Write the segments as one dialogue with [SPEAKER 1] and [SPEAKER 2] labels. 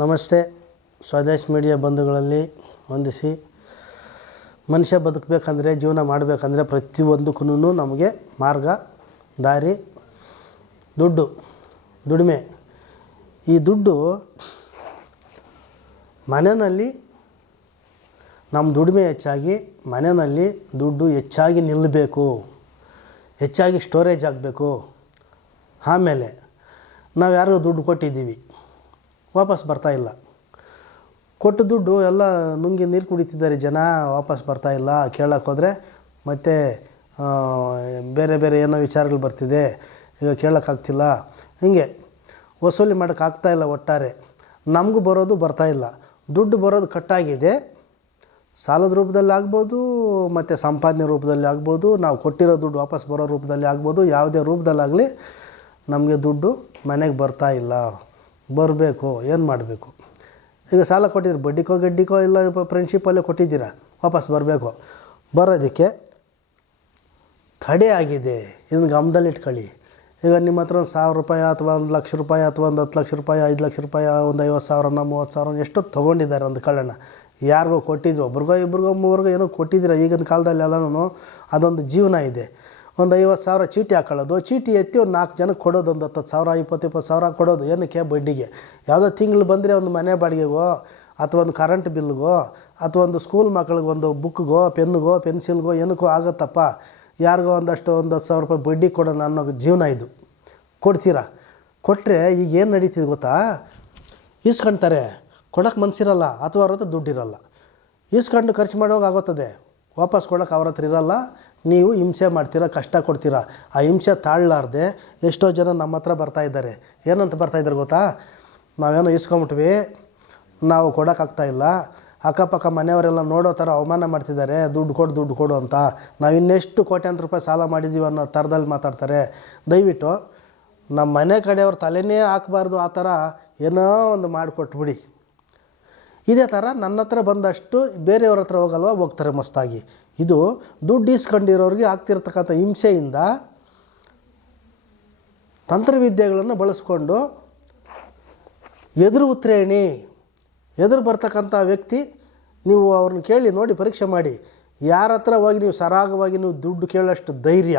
[SPEAKER 1] ನಮಸ್ತೆ. ಸ್ವದೇಶ್ ಮೀಡಿಯಾ ಬಂಧುಗಳಲ್ಲಿ ವಂದಿಸಿ. ಮನುಷ್ಯ ಬದುಕಬೇಕಂದ್ರೆ, ಜೀವನ ಮಾಡಬೇಕಂದ್ರೆ ಪ್ರತಿಯೊಂದಕ್ಕೂ ನಮಗೆ ಮಾರ್ಗ, ದಾರಿ, ದುಡ್ಡು, ದುಡಿಮೆ. ಈ ದುಡ್ಡು ಮನೆಯಲ್ಲಿ ನಮ್ಮ ದುಡಿಮೆ ಹೆಚ್ಚಾಗಿ, ಮನೆಯಲ್ಲಿ ದುಡ್ಡು ಹೆಚ್ಚಾಗಿ ನಿಲ್ಲಬೇಕು ಹೆಚ್ಚಾಗಿ ಸ್ಟೋರೇಜ್ ಆಗಬೇಕು ಆಮೇಲೆ ನಾವು ಯಾರಿಗೂ ದುಡ್ಡು ಕೊಟ್ಟಿದ್ದೀವಿ. ವಾಪಸ್ ಬರ್ತಾ ಇಲ್ಲ. ಕೊಟ್ಟ ದುಡ್ಡು ಎಲ್ಲ ನುಂಗಿ ನೀರು ಕುಡಿತಿದ್ದಾರೆ ಜನ, ವಾಪಸ್ ಬರ್ತಾ ಇಲ್ಲ ಕೇಳಕ್ಕೆ ಹೋದರೆ. ಮತ್ತು ಬೇರೆ ಬೇರೆ ಏನೋ ವಿಚಾರಗಳು ಬರ್ತಿದೆ ಈಗ ಕೇಳೋಕ್ಕಾಗ್ತಿಲ್ಲ ಹೀಗೆ, ವಸೂಲಿ ಮಾಡೋಕ್ಕಾಗ್ತಾ ಇಲ್ಲ ಒಟ್ಟಾರೆ. ನಮಗೂ ಬರೋದು ಬರ್ತಾ ಇಲ್ಲ. ದುಡ್ಡು ಬರೋದು ಕಟ್ಟಾಗಿದೆ. ಸಾಲದ ರೂಪದಲ್ಲಿ ಆಗ್ಬೋದು, ಮತ್ತು ಸಂಪಾದನೆ ರೂಪದಲ್ಲಿ ಆಗ್ಬೋದು, ನಾವು ಕೊಟ್ಟಿರೋ ದುಡ್ಡು ವಾಪಸ್ ಬರೋ ರೂಪದಲ್ಲಿ ಆಗ್ಬೋದು, ಯಾವುದೇ ರೂಪದಲ್ಲಾಗಲಿ ನಮಗೆ ದುಡ್ಡು ಮನೆಗೆ ಬರ್ತಾ ಇಲ್ಲ. ಬರಬೇಕು, ಏನು ಮಾಡಬೇಕು? ಈಗ ಸಾಲ ಕೊಟ್ಟಿದ್ರು ಬಡ್ಡಿಕೋ ಗಡ್ಡಿಕೋ ಇಲ್ಲ ಫ್ರೆಂಡ್ಶಿಪ್ಪಲ್ಲೇ ಕೊಟ್ಟಿದ್ದೀರಾ? ವಾಪಸ್ ಬರಬೇಕು. ಬರೋದಕ್ಕೆ ತಡೆ ಆಗಿದೆ. ಇದನ್ನು ಗಮನದಲ್ಲಿ ಇಟ್ಕೊಳ್ಳಿ ಈಗ ನಿಮ್ಮ ಹತ್ರ ಒಂದು ಸಾವಿರ ರೂಪಾಯಿ ಅಥವಾ ಒಂದು ಲಕ್ಷ ರೂಪಾಯಿ ಅಥವಾ ಒಂದು ಹತ್ತು ಲಕ್ಷ ರೂಪಾಯಿ, ಐದು ಲಕ್ಷ ರೂಪಾಯಿ, ಒಂದು ಐವತ್ತು ಸಾವಿರನ ಮೂವತ್ತು ಸಾವಿರ ಎಷ್ಟು ತೊಗೊಂಡಿದ್ದಾರೆ ಒಂದು ಕಳ್ಳನ. ಯಾರಿಗೋ ಕೊಟ್ಟಿದ್ರು, ಒಬ್ರಿಗೋ, ಇಬ್ರಿಗೋ, ಮೂವ್ರಿಗೋ ಏನೋ ಕೊಟ್ಟಿದ್ದೀರ ಈಗಿನ ಕಾಲದಲ್ಲಿ ಎಲ್ಲನೂ ಅದೊಂದು ಜೀವನ ಇದೆ. ಒಂದು ಐವತ್ತು ಸಾವಿರ ಚೀಟಿ ಹಾಕೊಳ್ಳೋದು. ಚೀಟಿ ಎತ್ತಿ ಒಂದು ನಾಲ್ಕು ಜನಕ್ಕೆ ಕೊಡೋದು, ಒಂದು ಹತ್ತು ಸಾವಿರ ಇಪ್ಪತ್ತು ಇಪ್ಪತ್ತು ಸಾವಿರ ಕೊಡೋದು. ಏನಕ್ಕೆ ಬಡ್ಡಿಗೆ? ಯಾವುದೋ ತಿಂಗಳು ಬಂದರೆ ಒಂದು ಮನೆ ಬಾಡಿಗೆಗೋ, ಅಥವಾ ಒಂದು ಕರೆಂಟ್ ಬಿಲ್ಗೋ ಅಥವಾ ಒಂದು ಸ್ಕೂಲ್ ಮಕ್ಳಿಗೆ ಒಂದು ಬುಕ್ಗೋ ಪೆನ್ಗೋ ಪೆನ್ಸಿಲ್ಗೋ ಏನಕ್ಕೋ ಆಗುತ್ತಪ್ಪ. ಯಾರಿಗೋ ಒಂದಷ್ಟು ಒಂದು ಹತ್ತು ಸಾವಿರ ರೂಪಾಯಿ ಬಡ್ಡಿ ಕೊಡೋಣ ಅನ್ನೋ ಜೀವನ ಇದು. ಕೊಡ್ತೀರಾ? ಕೊಟ್ಟರೆ ಈಗ ಏನು ನಡೀತಿದೆ ಗೊತ್ತಾ? ಈಸ್ಕೊಳ್ತಾರೆ ಕೊಡೋಕ್ಕೆ ಮನಸ್ಸಿರಲ್ಲ ಅಥವಾ ಅವ್ರ ಹತ್ರ ದುಡ್ಡಿರಲ್ಲ. ಈಸ್ಕೊಂಡು ಖರ್ಚು ಮಾಡೋವಾಗ ಆಗುತ್ತದೆ ವಾಪಸ್ ಕೊಡೋಕೆ ಅವ್ರ ಹತ್ರ ಇರಲ್ಲ. ನೀವು ಹಿಂಸೆ ಮಾಡ್ತೀರಾ, ಕಷ್ಟ ಕೊಡ್ತೀರಾ. ಆ ಹಿಂಸೆ ತಾಳಲಾರ್ದೆ ಎಷ್ಟೋ ಜನ ನಮ್ಮ ಹತ್ರ ಬರ್ತಾ ಇದ್ದಾರೆ. ಏನಂತ ಬರ್ತಾ ಇದ್ದಾರೆ ಗೊತ್ತಾ? ನಾವೇನೋ ಇಸ್ಕೊಂಬಿಟ್ವಿ ನಾವು ಕೊಡೋಕ್ಕಾಗ್ತಾ ಇಲ್ಲ. ಅಕ್ಕಪಕ್ಕ ಮನೆಯವರೆಲ್ಲ ನೋಡೋ ಥರ ಅವಮಾನ ಮಾಡ್ತಿದ್ದಾರೆ. ದುಡ್ಡು ಕೊಡು ದುಡ್ಡು ಕೊಡು ಅಂತ. ನಾವು ಇನ್ನೆಷ್ಟು ಕೋಟ್ಯಾಂತರ ರೂಪಾಯಿ ಸಾಲ ಮಾಡಿದ್ದೀವಿ ಅನ್ನೋ ಥರದಲ್ಲಿ ಮಾತಾಡ್ತಾರೆ. ದಯವಿಟ್ಟು ನಮ್ಮ ಮನೆ ಕಡೆಯವ್ರ ತಲೆನೇ ಹಾಕಬಾರ್ದು ಆ ಥರ ಏನೋ ಒಂದು ಮಾಡಿಕೊಟ್ಬಿಡಿ. ಇದೇ ಥರ ನನ್ನ ಹತ್ರ ಬಂದಷ್ಟು ಬೇರೆಯವ್ರ ಹತ್ರ ಹೋಗಲ್ವ? ಹೋಗ್ತಾರೆ ಮಸ್ತಾಗಿ ಇದು ದುಡ್ಡು ಇಸ್ಕೊಂಡಿರೋರಿಗೆ ಆಗ್ತಿರ್ತಕ್ಕಂಥ ಹಿಂಸೆಯಿಂದ ತಂತ್ರವಿದ್ಯೆಗಳನ್ನು ಬಳಸ್ಕೊಂಡು ಎದುರು ಉತ್ತರೇಣಿ ಎದುರು ಬರ್ತಕ್ಕಂಥ ವ್ಯಕ್ತಿ, ನೀವು ಅವ್ರನ್ನ ಕೇಳಿ ನೋಡಿ ಪರೀಕ್ಷೆ ಮಾಡಿ. ಯಾರ ಹತ್ರ ಹೋಗಿ ನೀವು ಸರಾಗವಾಗಿ ನೀವು ದುಡ್ಡು ಕೇಳೋಷ್ಟು ಧೈರ್ಯ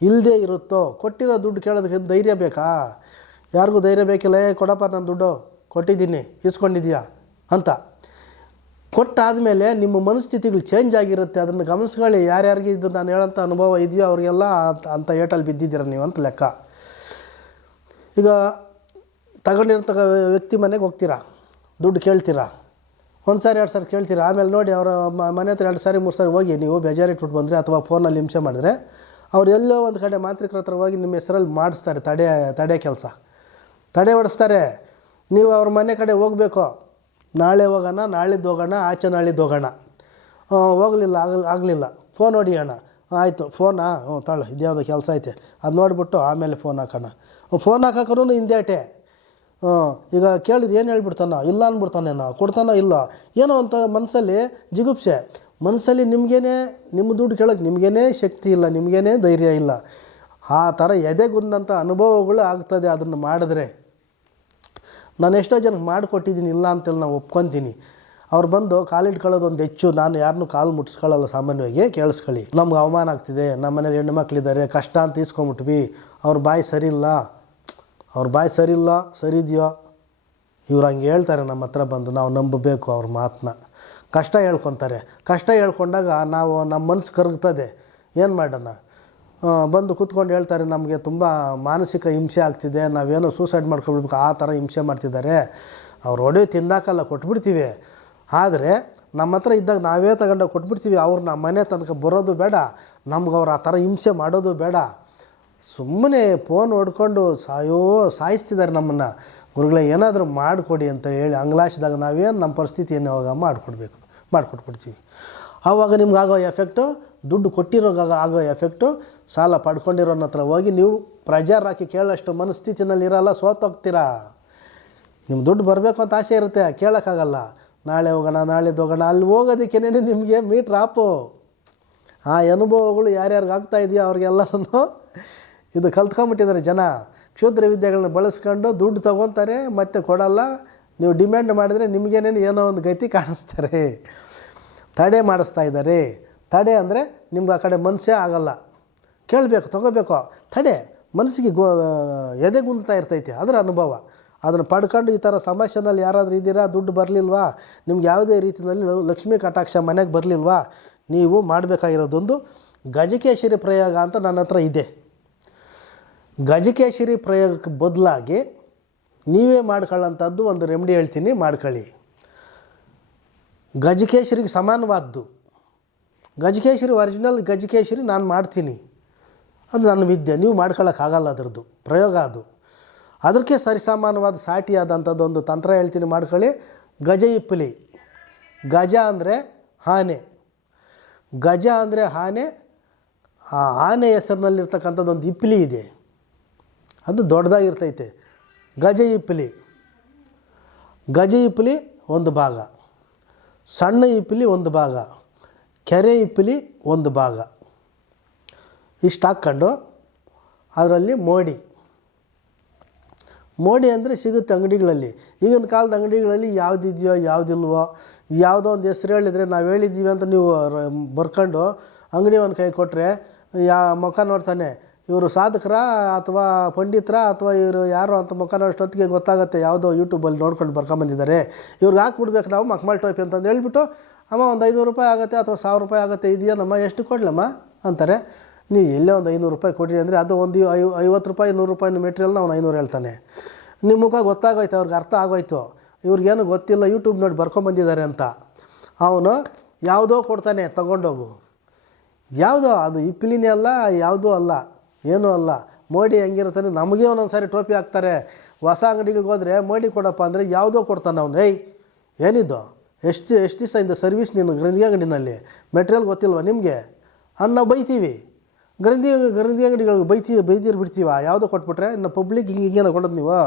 [SPEAKER 1] ಇಲ್ಲದೇ ಇರುತ್ತೋ? ಕೊಟ್ಟಿರೋ ದುಡ್ಡು ಕೇಳೋದಕ್ಕೆ ಧೈರ್ಯ ಬೇಕಾ? ಯಾರಿಗೂ ಧೈರ್ಯ ಬೇಕಿಲ್ಲ, ಏ, ಕೊಡಪ್ಪ, ನಾನು ದುಡ್ಡು ಕೊಟ್ಟಿದ್ದೀನಿ ಇಸ್ಕೊಂಡಿದ್ಯಾ ಅಂತ. ಕೊಟ್ಟಾದಮೇಲೆ ನಿಮ್ಮ ಮನಸ್ಥಿತಿಗಳು ಚೇಂಜ್ ಆಗಿರುತ್ತೆ. ಅದನ್ನು ಗಮನಿಸ್ಕೊಳ್ಳಿ. ಯಾರ್ಯಾರಿಗೆ ಇದು ನಾನು ಹೇಳೋಂಥ ಅನುಭವ ಇದೆಯೋ ಅವರಿಗೆಲ್ಲ ಅಂತ ಅಂತ ಏಟಲ್ಲಿ ಬಿದ್ದಿದ್ದೀರ ನೀವು ಅಂತ ಲೆಕ್ಕ. ಈಗ ತಗೊಂಡಿರ್ತಕ್ಕ ವ್ಯಕ್ತಿ ಮನೆಗೆ ಹೋಗ್ತೀರಾ? ದುಡ್ಡು ಕೇಳ್ತೀರಾ? ಒಂದು ಸಾರಿ, ಎರಡು ಸಾರಿ ಕೇಳ್ತೀರಾ? ಆಮೇಲೆ ನೋಡಿ ಅವರ ಮನೆ ಹತ್ರ ಎರಡು ಸಾರಿ, ಮೂರು ಸಾರಿ ಹೋಗಿ ನೀವು ಬೇಜಾರಿಟ್ಬಿಟ್ಟು ಬಂದರೆ ಅಥವಾ ಫೋನಲ್ಲಿ ಹಿಂಸೆ ಮಾಡಿದ್ರೆ ಅವ್ರು ಎಲ್ಲೋ ಒಂದು ಕಡೆ ಮಾಂತ್ರಿಕರ ಹತ್ರ ಹೋಗಿ ನಿಮ್ಮ ಹೆಸರಲ್ಲಿ ಮಾಡಿಸ್ತಾರೆ. ತಡೆ ತಡೆ ಕೆಲಸ. ತಡೆ ಹೊಡಿಸ್ತಾರೆ. ನೀವು ಅವ್ರ ಮನೆ ಕಡೆ ಹೋಗಬೇಕು. ನಾಳೆ ಹೋಗೋಣ, ನಾಳಿದ್ದು ಹೋಗೋಣ, ಆಚೆ ನಾಳಿದ್ದು ಹೋಗೋಣ. ಹೋಗಲಿಲ್ಲ, ಆಗಲಿ, ಆಗಲಿಲ್ಲ. ಫೋನ್ ಹೊಡಿಯೋಣ ಆಯಿತು ಫೋನಾ ಹ್ಞೂ, ತಾಳು, ಇದ್ಯಾವುದೋ ಕೆಲಸ ಐತೆ. ಅದು ನೋಡಿಬಿಟ್ಟು ಆಮೇಲೆ ಫೋನ್ ಹಾಕೋಣ. ಫೋನ್ ಹಾಕೋಕ್ಕೂ ಹಿಂದೇಟೆ. ಹ್ಞೂ, ಈಗ ಕೇಳಿದ್ರೆ ಏನು ಹೇಳ್ಬಿಡ್ತಾನ? ಇಲ್ಲ ಅಂದ್ಬಿಡ್ತಾನೇನೋ ಕೊಡ್ತಾನೋ ಇಲ್ಲ? ಏನೋ ಅಂತ ಮನಸ್ಸಲ್ಲಿ ಜಿಗುಪ್ಸೆ. ಮನಸ್ಸಲ್ಲಿ ನಿಮಗೇನೆ, ನಿಮ್ಮ ದುಡ್ಡು ಕೇಳೋಕ್ಕೆ ನಿಮಗೇನೆ ಶಕ್ತಿ ಇಲ್ಲ, ನಿಮಗೇನೆ ಧೈರ್ಯ ಇಲ್ಲ. ಆ ಥರ ಎದೆಗುಂದಂಥ ಅನುಭವಗಳು ಆಗ್ತದೆ ಅದನ್ನು ಮಾಡಿದ್ರೆ. ನಾನು ಎಷ್ಟೋ ಜನಕ್ಕೆ ಮಾಡಿಕೊಟ್ಟಿದ್ದೀನಿ, ಇಲ್ಲ ಅಂತೇಳಿ ನಾವು ಒಪ್ಕೊತೀನಿ. ಅವ್ರು ಬಂದು ಕಾಲಿಟ್ಕೊಳ್ಳೋದು ಒಂದು ಹೆಚ್ಚು, ನಾನು ಯಾರನ್ನೂ ಕಾಲು ಮುಟ್ಸ್ಕೊಳ್ಳಲ್ಲ ಸಾಮಾನ್ಯವಾಗಿ, ಕೇಳಿಸ್ಕೊಳ್ಳಿ. ನಮ್ಗೆ ಅವಮಾನ ಆಗ್ತಿದೆ, ನಮ್ಮ ಮನೇಲಿ ಹೆಣ್ಣು ಮಕ್ಕಳಿದ್ದಾರೆ ಕಷ್ಟ ಅಂತ ಇಸ್ಕೊಂಬಿಟ್ವಿ, ಅವ್ರ ಬಾಯಿ ಸರಿ ಇಲ್ಲ ಅವ್ರ ಬಾಯಿ ಸರಿ ಇಲ್ಲ ಸರಿ ಇದೆಯೋ ಇವ್ರು ಹಂಗೆ ಹೇಳ್ತಾರೆ, ನಮ್ಮ ಹತ್ರ ಬಂದು, ನಾವು ನಂಬಬೇಕು ಅವ್ರ ಮಾತನ್ನ ಕಷ್ಟ ಹೇಳ್ಕೊತಾರೆ. ಕಷ್ಟ ಹೇಳ್ಕೊಂಡಾಗ ನಾವು ನಮ್ಮ ಮನಸ್ಸು ಕರಗ್ತದೆ. ಏನು ಮಾಡೋಣ? ಬಂದು ಕೂತ್ಕೊಂಡು ಹೇಳ್ತಾರೆ, ನಮಗೆ ತುಂಬ ಮಾನಸಿಕ ಹಿಂಸೆ ಆಗ್ತಿದೆ, ನಾವೇನೋ ಸೂಸೈಡ್ ಮಾಡ್ಕೊಬಿಡ್ಬೇಕು, ಆ ಥರ ಹಿಂಸೆ ಮಾಡ್ತಿದ್ದಾರೆ. ಅವ್ರು ಒಡೆಯು ತಿಂದಾಕಲ್ಲ, ಕೊಟ್ಬಿಡ್ತೀವಿ. ಆದರೆ ನಮ್ಮ ಹತ್ರ ಇದ್ದಾಗ ನಾವೇ ತಗೊಂಡು ಕೊಟ್ಬಿಡ್ತೀವಿ, ಅವ್ರು ನಮ್ಮ ಮನೆ ತನಕ ಬರೋದು ಬೇಡ, ನಮ್ಗೆ ಅವ್ರು ಆ ಥರ ಹಿಂಸೆ ಮಾಡೋದು ಬೇಡ. ಸುಮ್ಮನೆ ಫೋನ್ ಹೊಡ್ಕೊಂಡು ಸಾಯೋ, ಸಾಯಿಸ್ತಿದ್ದಾರೆ ನಮ್ಮನ್ನು. ಗುರುಗಳೇ, ಏನಾದರೂ ಮಾಡಿಕೊಡಿ ಅಂತ ಹೇಳಿ ಅಂಗ್ಲಾಶದಾಗ ನಾವೇನು ನಮ್ಮ ಪರಿಸ್ಥಿತಿಯನ್ನು ಅವಾಗ ಮಾಡಿಕೊಡ್ಬೇಕು, ಮಾಡಿಕೊಟ್ಬಿಡ್ತೀವಿ. ಆವಾಗ ನಿಮ್ಗೆ ಆಗೋ ಎಫೆಕ್ಟು ದುಡ್ಡು ಕೊಟ್ಟಿರೋವಾಗ ಆಗೋ ಎಫೆಕ್ಟು ಸಾಲ ಪಡ್ಕೊಂಡಿರೋನ ಹತ್ರ ಹೋಗಿ ನೀವು ಪ್ರೆಜರ್ ಹಾಕಿ ಕೇಳೋಷ್ಟು ಮನಸ್ಥಿತಿನಲ್ಲಿ ಇರೋಲ್ಲ ಸೋತೋಗ್ತೀರಾ ನಿಮ್ಮ ದುಡ್ಡು ಬರಬೇಕು ಅಂತ ಆಸೆ ಇರುತ್ತೆ, ಕೇಳೋಕ್ಕಾಗಲ್ಲ. ನಾಳೆ ಹೋಗೋಣ ನಾಳೆದು ಹೋಗೋಣ, ಅಲ್ಲಿ ಹೋಗೋದಕ್ಕೇನೆ ನಿಮಗೆ ಮೀಟ್ರ್ ಆಪು ಆ ಅನುಭವಗಳು ಯಾರ್ಯಾರಿಗೆ ಆಗ್ತಾ ಇದೆಯೋ ಅವ್ರಿಗೆಲ್ಲರೂ ಇದು ಕಲ್ತ್ಕೊಂಬಿಟ್ಟಿದ್ದಾರೆ ಜನ. ಕ್ಷುದ್ರ ವಿದ್ಯೆಗಳನ್ನ ಬಳಸ್ಕೊಂಡು ದುಡ್ಡು ತೊಗೊತಾರೆ, ಮತ್ತೆ ಕೊಡಲ್ಲ. ನೀವು ಡಿಮ್ಯಾಂಡ್ ಮಾಡಿದರೆ ನಿಮಗೇನೇನು ಏನೋ ಒಂದು ಗತಿ ಕಾಣಿಸ್ತಾರೆ. ತಡೆ ಮಾಡಿಸ್ತಾ ಇದ್ದಾರೆ. ತಡೆ ಅಂದರೆ ನಿಮ್ಗೆ ಆ ಕಡೆ ಮನಸ್ಸೇ ಆಗಲ್ಲ. ಕೇಳಬೇಕು, ತಗೋಬೇಕು. ತಡೆ, ಮನಸ್ಸಿಗೆ ಗೋ ಎದೆಗುಂದ್ತಾ ಇರ್ತೈತೆ, ಅದರ ಅನುಭವ. ಅದನ್ನು ಪಡ್ಕೊಂಡು ಈ ಥರ ಸಮಸ್ಯೆನಲ್ಲಿ ಯಾರಾದರೂ ಇದ್ದೀರಾ, ದುಡ್ಡು ಬರಲಿಲ್ವಾ? ನಿಮ್ಗೆ ಯಾವುದೇ ರೀತಿಯಲ್ಲಿ ಲಕ್ಷ್ಮೀ ಕಟಾಕ್ಷ ಮನೆಗೆ ಬರಲಿಲ್ವಾ? ನೀವು ಮಾಡಬೇಕಾಗಿರೋದೊಂದು ಗಜಕೇಶರಿ ಪ್ರಯೋಗ ಅಂತ ನನ್ನ ಹತ್ರ ಇದೆ. ಗಜಕೇಶರಿ ಪ್ರಯೋಗಕ್ಕೆ ಬದಲಾಗಿ ನೀವೇ ಮಾಡ್ಕೊಳ್ಳೋಂಥದ್ದು ಒಂದು ರೆಮಿಡಿ ಹೇಳ್ತೀನಿ, ಮಾಡ್ಕೊಳ್ಳಿ. ಗಜಕೇಶರಿಗೆ ಸಮಾನವಾದ್ದು. ಗಜಕೇಶರಿ ಒರಿಜಿನಲ್ ಗಜಕೇಶರಿ ನಾನು ಮಾಡ್ತೀನಿ. ಅದು ನನ್ನ ವಿದ್ಯೆ. ನೀವು ಮಾಡ್ಕೊಳ್ಳೋಕ್ಕಾಗಲ್ಲ ಅದರದ್ದು. ಪ್ರಯೋಗ ಅದು. ಅದಕ್ಕೆ ಸರಿಸಮಾನವಾದ ಸಾಟಿಯಾದಂಥದ್ದೊಂದು ತಂತ್ರ ಹೇಳ್ತೀನಿ ಮಾಡ್ಕೊಳ್ಳಿ. ಗಜ ಇಪ್ಪಲಿ ಗಜ ಅಂದರೆ ಆನೆ. ಗಜ ಅಂದರೆ ಆನೆ. ಆ ಆನೆ ಹೆಸರಿನಲ್ಲಿರ್ತಕ್ಕಂಥದ್ದು ಒಂದು ಇಪ್ಪಲಿ ಇದೆ. ಅದು ದೊಡ್ಡದಾಗಿರ್ತೈತೆ. ಗಜ ಇಪ್ಪಲಿ ಗಜ ಇಪ್ಪಲಿ ಒಂದು ಭಾಗ. ಸಣ್ಣ ಇಪ್ಪಲಿ ಒಂದು ಭಾಗ. ಕೆರೆ ಇಪ್ಪಲಿ ಒಂದು ಭಾಗ. ಇಷ್ಟು ಹಾಕ್ಕೊಂಡು ಅದರಲ್ಲಿ ಮೋಡಿ. ಮೋಡಿ ಅಂದರೆ ಸಿಗುತ್ತೆ ಅಂಗಡಿಗಳಲ್ಲಿ. ಈಗಿನ ಕಾಲದ ಅಂಗಡಿಗಳಲ್ಲಿ ಯಾವುದಿದೆಯೋ, ಯಾವುದಿಲ್ವೋ, ಯಾವುದೋ ಒಂದು ಹೆಸ್ರು ಹೇಳಿದರೆ ನಾವು ಹೇಳಿದ್ದೀವಿ ಅಂತ ನೀವು ಬರ್ಕೊಂಡು ಅಂಗಡಿ ಒಂದು ಕೈ ಕೊಟ್ಟರೆ ಯಾ, ಮುಖ ನೋಡ್ತಾನೆ. ಇವರು ಸಾಧಕರ ಅಥವಾ ಪಂಡಿತರ ಅಥವಾ ಇವರು ಯಾರು ಅಂತ ಮುಖ ನೋಡೋಷ್ಟೊತ್ತಿಗೆ ಗೊತ್ತಾಗುತ್ತೆ. ಯಾವುದೋ ಯೂಟ್ಯೂಬಲ್ಲಿ ನೋಡ್ಕೊಂಡು ಬರ್ಕೊಂಬಂದಿದ್ದಾರೆ. ಇವ್ರಿಗೆ ಹಾಕ್ಬಿಡ್ಬೇಕು ನಾವು ಮಕ್ಮಲ್ ಟೋಪಿ ಅಂತಂದು ಹೇಳ್ಬಿಟ್ಟು, ಅಮ್ಮ, ಒಂದು ಐನೂರು ರೂಪಾಯಿ ಆಗುತ್ತೆ ಅಥವಾ ಸಾವಿರ ರೂಪಾಯಿ ಆಗುತ್ತೆ, ಇದೆಯಾ ನಮ್ಮ? ಎಷ್ಟು ಕೊಡ್ಲಮ್ಮ? ಅಂತಾರೆ. ನೀವು ಎಲ್ಲೇ ಒಂದು ಐನೂರು ರೂಪಾಯಿ ಕೊಡ್ರಿ ಅಂದರೆ ಅದು ಒಂದು ಐ ಐವತ್ತು ರೂಪಾಯಿ ನೂರು ರೂಪಾಯಿ ಮೆಟೀರಿಯಲ್ನ ಅವ್ನು ಐನೂರು ಹೇಳ್ತಾನೆ. ನಿಮ್ಮ ಮುಖ ಗೊತ್ತಾಗೋಯ್ತು, ಅವ್ರಿಗೆ ಅರ್ಥ ಆಗೋಯ್ತು. ಇವ್ರಿಗೇನು ಗೊತ್ತಿಲ್ಲ ಯೂಟ್ಯೂಬ್ ನೋಡಿ ಬರ್ಕೊಂಬಂದಿದ್ದಾರೆ ಅಂತ. ಅವನು ಯಾವುದೋ ಕೊಡ್ತಾನೆ, ತಗೊಂಡೋಗು. ಯಾವುದೋ, ಅದು ಇಪ್ಪಿಲಿನೇ ಅಲ್ಲ, ಯಾವುದೂ ಅಲ್ಲ, ಏನೂ ಅಲ್ಲ. ಮೋಡಿ ಹೆಂಗಿರ್ತಾನೆ ನಮಗೆ ಒಂದೊಂದು ಸಾರಿ ಟೋಪಿ ಹಾಕ್ತಾರೆ. ಹೊಸ ಅಂಗಡಿಗಳಿಗೆ ಹೋದರೆ ಮೋಡಿ ಕೊಡಪ್ಪ ಅಂದರೆ ಯಾವುದೋ ಕೊಡ್ತಾನೆ ಅವನು. ಏಯ್ ಏನಿದ್ದು ಎಷ್ಟು ಎಷ್ಟು ದಿವಸ ಇಂದ ಸರ್ವಿಸ್ ನಿನ್ನ ಗ್ರಂಥಿ ಅಂಗಡಿನಲ್ಲಿ? ಮೆಟೀರಿಯಲ್ ಗೊತ್ತಿಲ್ವ ನಿಮಗೆ? ಅನ್ನ ಬೈತೀವಿ. ಗ್ರಂಥಿ ಗ್ರಂಥಿ ಅಂಗಡಿಗಳಿಗೆ ಬೈತಿ, ಬೈದಿರು ಬಿಡ್ತೀವ? ಯಾವುದೋ ಕೊಟ್ಬಿಟ್ರೆ, ಇನ್ನು ಪಬ್ಲಿಕ್ ಹಿಂಗೆ ಹಿಂಗೇನೋ ಕೊಡೋದು ನೀವು?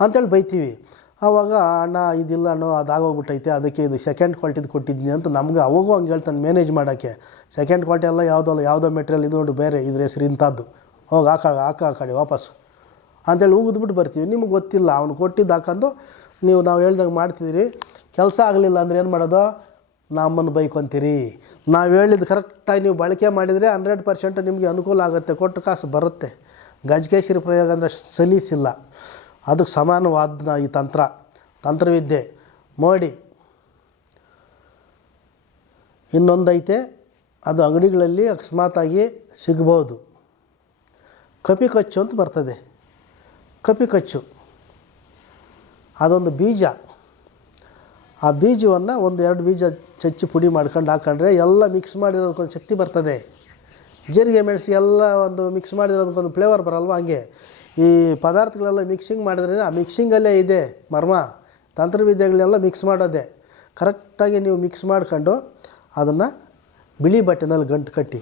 [SPEAKER 1] ಅಂತೇಳಿ ಬೈತೀವಿ. ಆವಾಗ, ಅಣ್ಣ, ಇದಿಲ್ಲ ಅಣ್ಣ ಅದು ಆಗೋಗ್ಬಿಟ್ಟೈತೆ ಅದಕ್ಕೆ ಇದು ಸೆಕೆಂಡ್ ಕ್ವಾಲಿಟಿದು ಕೊಟ್ಟಿದ್ದೀನಿ ಅಂತ ನಮ್ಗೆ ಅವಾಗೂ ಹಂಗೆ ಹೇಳ್ತಾನೆ ಮ್ಯಾನೇಜ್ ಮಾಡೋಕ್ಕೆ. ಸೆಕೆಂಡ್ ಕ್ವಾಲಿಟಿ ಎಲ್ಲ ಯಾವುದೋ ಅಲ್ಲ ಯಾವುದೋ ಮೆಟೀರಿಯಲ್ ಇದು ನೋಡಿ ಬೇರೆ, ಇದ್ರ ಹೆಸರು ಇಂಥದ್ದು. ಹೋಗಿ, ಹಾಕ ಹಾಕ, ಹಾಕಿ ವಾಪಸ್ ವಾಪಸ್ಸು. ಅಂತೇಳಿ ಉಗಿದ್ಬಿಟ್ಟು ಬರ್ತೀವಿ. ನಿಮ್ಗೆ ಗೊತ್ತಿಲ್ಲ, ಅವ್ನು ಕೊಟ್ಟಿದ್ದು ಹಾಕೊಂಡು ನೀವು ನಾವು ಹೇಳ್ದಂಗೆ ಮಾಡ್ತಿದ್ದೀರಿ. ಕೆಲಸ ಆಗಲಿಲ್ಲ ಅಂದರೆ ಏನು ಮಾಡೋದು? ನಮ್ಮನ್ನು ಬೈಕೊಂತೀರಿ. ನಾವು ಹೇಳಿದ್ದು ಕರೆಕ್ಟಾಗಿ ನೀವು ಬಳಕೆ ಮಾಡಿದರೆ ಹಂಡ್ರೆಡ್ ಪರ್ಸೆಂಟ್ ನಿಮಗೆ ಅನುಕೂಲ ಆಗುತ್ತೆ, ಕೊಟ್ಟು ಕಾಸು ಬರುತ್ತೆ. ಗಜಕೇಶರಿ ಪ್ರಯೋಗ ಅಂದರೆ ಸಲೀಸಿಲ್ಲ. ಅದಕ್ಕೆ ಸಮಾನವಾದ ಈ ತಂತ್ರ. ತಂತ್ರವಿದ್ಯೆ. ಮೋಡಿ ಇನ್ನೊಂದೈತೆ, ಅದು ಅಂಗಡಿಗಳಲ್ಲಿ ಅಕಸ್ಮಾತಾಗಿ ಸಿಗ್ಬೋದು. ಕಪಿ ಕಚ್ಚು ಅಂತ ಬರ್ತದೆ. ಕಪಿ ಕಚ್ಚು. ಅದೊಂದು ಬೀಜ. ಆ ಬೀಜವನ್ನು ಒಂದು ಎರಡು ಬೀಜ ಚಚ್ಚಿ ಪುಡಿ ಮಾಡ್ಕೊಂಡು ಹಾಕೊಂಡ್ರೆ ಎಲ್ಲ ಮಿಕ್ಸ್ ಮಾಡಿರೋದಕ್ಕೊಂದು ಶಕ್ತಿ ಬರ್ತದೆ. ಜೀರಿಗೆ, ಮೆಣಸಿ ಎಲ್ಲ ಒಂದು ಮಿಕ್ಸ್ ಮಾಡಿರೋದಕ್ಕೊಂದು ಫ್ಲೇವರ್ ಬರಲ್ವ ಹಂಗೆ? ಈ ಪದಾರ್ಥಗಳೆಲ್ಲ ಮಿಕ್ಸಿಂಗ್ ಮಾಡಿದ್ರೆ ಆ ಮಿಕ್ಸಿಂಗಲ್ಲೇ ಇದೆ ಮರ್ಮ. ತಂತ್ರವಿದ್ಯೆಗಳೆಲ್ಲ ಮಿಕ್ಸ್ ಮಾಡೋದೆ. ಕರೆಕ್ಟಾಗಿ ನೀವು ಮಿಕ್ಸ್ ಮಾಡ್ಕೊಂಡು ಅದನ್ನು ಬಿಳಿ ಬಟ್ಟೆನಲ್ಲಿ ಗಂಟು ಕಟ್ಟಿ.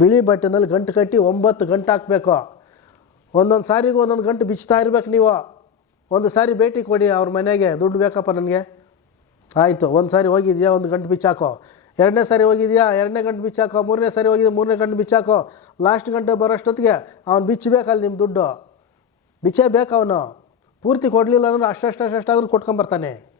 [SPEAKER 1] ಬಿಳಿ ಬಟ್ಟೆನಲ್ಲಿ ಗಂಟು ಕಟ್ಟಿ ಒಂಬತ್ತು ಗಂಟು ಹಾಕಬೇಕು. ಒಂದೊಂದು ಸಾರಿಗೂ ಒಂದೊಂದು ಗಂಟು ಬಿಚ್ತಾ ಇರ್ಬೇಕು ನೀವು. ಒಂದು ಸಾರಿ ಭೇಟಿ ಕೊಡಿ ಅವ್ರ ಮನೆಗೆ. ದುಡ್ಡು ಬೇಕಪ್ಪ ನನಗೆ. ಆಯಿತು, ಒಂದು ಸಾರಿ ಹೋಗಿದ್ಯಾ? ಒಂದು ಗಂಟು ಬಿಚ್ಚಾಕೋ. ಎರಡನೇ ಸಾರಿ ಹೋಗಿದ್ಯಾ? ಎರಡನೇ ಗಂಟು ಬಿಚ್ಚಾಕೋ. ಮೂರನೇ ಸಾರಿ ಹೋಗಿದ್ಯಾ? ಮೂರನೇ ಗಂಟು ಬಿಚ್ಚಾಕೋ. ಲಾಸ್ಟ್ ಗಂಟೆ ಬರೋಷ್ಟೊತ್ತಿಗೆ ಅವ್ನು ಬಿಚ್ಚಬೇಕಲ್ಲ ನಿಮ್ಮ ದುಡ್ಡು. ಬಿಚ್ಚೇ ಬೇಕು ಅವನು. ಪೂರ್ತಿ ಕೊಡಲಿಲ್ಲ ಅಂದ್ರೆ ಅಷ್ಟಷ್ಟು ಕೊಟ್ಕೊಂಬರ್ತಾನೆ.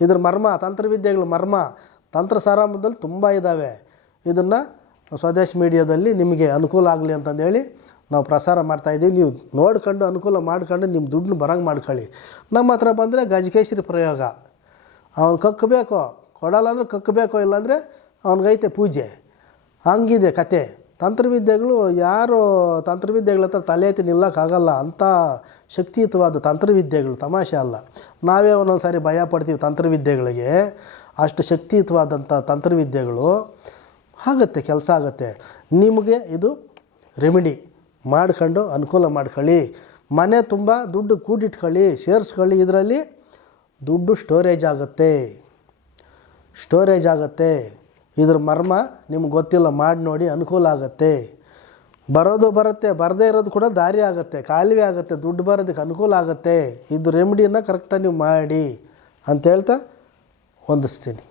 [SPEAKER 1] ಇದ್ರ ಮರ್ಮ, ತಂತ್ರವಿದ್ಯೆಗಳು ಮರ್ಮ. ತಂತ್ರ ಸಾರಾಮದಲ್ಲಿ ತುಂಬ ಇದ್ದಾವೆ ಇದನ್ನು ಸ್ವದೇಶ ಮೀಡಿಯಾದಲ್ಲಿ ನಿಮಗೆ ಅನುಕೂಲ ಆಗಲಿ ಅಂತಂದೇಳಿ ನಾವು ಪ್ರಸಾರ ಮಾಡ್ತಾಯಿದ್ದೀವಿ ನೀವು ನೋಡ್ಕೊಂಡು ಅನುಕೂಲ ಮಾಡ್ಕೊಂಡು ನಿಮ್ಮ ದುಡ್ಡನ್ನ ಬರಂಗೆ ಮಾಡ್ಕೊಳ್ಳಿ. ನಮ್ಮ ಹತ್ರ ಬಂದರೆ ಗಜಕೇಶರಿ ಪ್ರಯೋಗ. ಅವ್ನು ಕಕ್ಕಬೇಕು ಕೊಡಲ್ಲ ಅಂದರೆ ಕಕ್ಕಬೇಕೋ ಇಲ್ಲಾಂದರೆ ಅವನಿಗೈತೆ ಪೂಜೆ. ಹಂಗಿದೆ ಕತೆ. ತಂತ್ರವಿದ್ಯೆಗಳು ಯಾರು ತಂತ್ರವಿದ್ಯೆಗಳ ಹತ್ರ ತಲೆ ಎತ್ತಿ ನಿಲ್ಲಕ್ಕಾಗಲ್ಲ. ಅಂಥ ಶಕ್ತಿಯುತವಾದ ತಂತ್ರವಿದ್ಯೆಗಳು ತಮಾಷೆ ಅಲ್ಲ. ನಾವೇ ಒಂದೊಂದು ಸಾರಿ ಭಯ ಪಡ್ತೀವಿ ತಂತ್ರವಿದ್ಯೆಗಳಿಗೆ. ಅಷ್ಟು ಶಕ್ತಿಯುತವಾದಂಥ ತಂತ್ರವಿದ್ಯೆಗಳು ಆಗುತ್ತೆ, ಕೆಲಸ ಆಗುತ್ತೆ. ನಿಮಗೆ ಇದು ರೆಮಿಡಿ ಮಾಡ್ಕೊಂಡು ಅನುಕೂಲ ಮಾಡ್ಕೊಳ್ಳಿ. ಮನೆ ತುಂಬ ದುಡ್ಡು ಕೂಡಿಟ್ಕೊಳ್ಳಿ ಸೇರಿಸ್ಕೊಳ್ಳಿ ಇದರಲ್ಲಿ ದುಡ್ಡು ಸ್ಟೋರೇಜ್ ಆಗುತ್ತೆ. ಸ್ಟೋರೇಜ್ ಆಗುತ್ತೆ. ಇದ್ರ ಮರ್ಮ ನಿಮ್ಗೆ ಗೊತ್ತಿಲ್ಲ, ಮಾಡಿ ನೋಡಿ ಅನುಕೂಲ ಆಗುತ್ತೆ. ಬರೋದು ಬರುತ್ತೆ, ಬರದೇ ಇರೋದು ಕೂಡ ದಾರಿ ಆಗುತ್ತೆ, ಕಾಲುವೆ ಆಗುತ್ತೆ, ದುಡ್ಡು ಬರೋದಕ್ಕೆ ಅನುಕೂಲ ಆಗುತ್ತೆ. ಇದು ರೆಮಿಡಿಯನ್ನು ಕರೆಕ್ಟಾಗಿ ನೀವು ಮಾಡಿ ಅಂತ ಹೇಳ್ತಾ ಹೊಂದಿಸ್ತೀನಿ